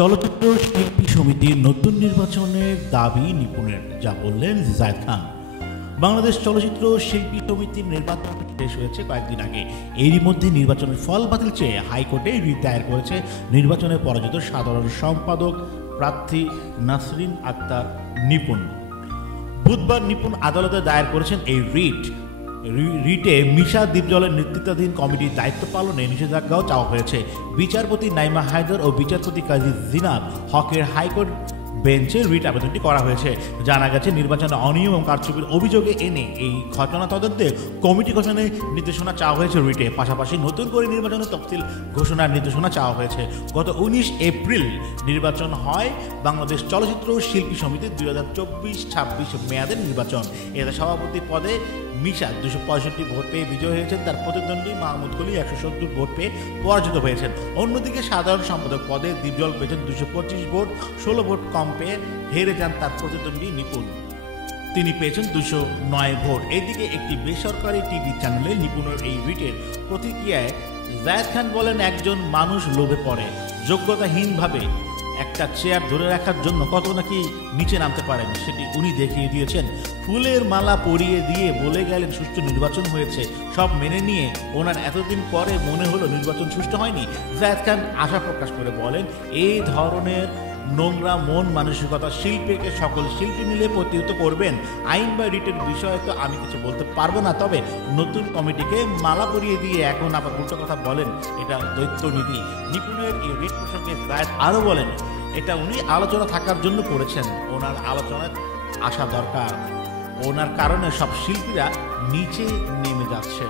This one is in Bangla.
চলচ্চিত্র শিল্পী সমিতির নতুন নির্বাচনের দাবি নিপুণের, যা বললেন জায়েদ খান। বাংলাদেশ চলচ্চিত্র শিল্পী সমিতির নির্বাচন শেষ হয়েছে কয়েকদিন আগে। এরই মধ্যে নির্বাচনের ফল বাতিল চেয়ে হাইকোর্টে রিট দায়ের করেছে নির্বাচনে পরাজিত সাধারণ সম্পাদক প্রার্থী নাসরিন আক্তার নিপুণ। বুধবার নিপুণ আদালতে দায়ের করেছেন এই রিটে মিশা দীপজলের নেতৃত্বাধীন কমিটির দায়িত্ব পালনে নিষেধাজ্ঞাও চাওয়া হয়েছে। বিচারপতি নাইমা হায়দার ও বিচারপতি কাজী জিনাত হকের হাইকোর্ট বেঞ্চে রিট আবেদনটি করা হয়েছে। জানা গেছে, নির্বাচনে অনিয়ম এবং কারচুপির অভিযোগে এনে এই ঘটনা তদন্তে কমিটি গঠনের নির্দেশনা চাওয়া হয়েছে রিটে। পাশাপাশি নতুন করে নির্বাচনের তফসিল ঘোষণার নির্দেশনা চাওয়া হয়েছে। গত 19 এপ্রিল নির্বাচন হয় বাংলাদেশ চলচ্চিত্র শিল্পী সমিতির 2024-26 মেয়াদের নির্বাচন। এতে সভাপতি পদে মিশা 265 ভোট পেয়ে বিজয় হয়েছেন। তার প্রতিদ্বন্দ্বী মাহমুদ কলি 170 ভোট পেয়ে পরাজিত হয়েছেন। অন্যদিকে সাধারণ সম্পাদক পদে দীপজল পেয়েছেন 225 ভোট, 16 ভোট কম পেয়ে হেরে যান তার প্রতিদ্বন্দ্বী নিপুণ। তিনি পেয়েছেন 209 ভোট। এদিকে একটি বেসরকারি টিভি চ্যানেলে নিপুণের এই রিটের প্রতিক্রিয়ায় জায়েদ খান বলেন, একজন মানুষ লোভে পড়ে, যোগ্যতাহীনভাবে একটা চেয়ার ধরে রাখার জন্য কত নাকি নিচে নামতে পারেন সেটি উনি দেখিয়ে দিয়েছেন। ফুলের মালা পরিয়ে দিয়ে বলে গেলেন সুষ্ঠু নির্বাচন হয়েছে। সব মেনে নিয়ে ওনার এতদিন পরে মনে হলো নির্বাচন সুষ্ঠু হয়নি। জায়েদ খান আশা প্রকাশ করে বলেন, এই ধরনের নোংরা মন মানসিকতা শিল্পীকে সকল শিল্পী মিলে প্রতিহত করবেন। আইন বা রিটের বিষয়ে তো আমি কিছু বলতে পারবো না, তবে নতুন কমিটিকে মালা পরিয়ে দিয়ে এখন আবার উল্টো কথা বলেন, এটা দৈত্য নীতি। নিপুণের এই রিট প্রসঙ্গে জায়েদ আরও বলেন, এটা উনি আলোচনা থাকার জন্য করেছেন, ওনার আলোচনায় আসা দরকার, ওনার কারণে সব শিল্পীরা নিচে নেমে যাচ্ছে।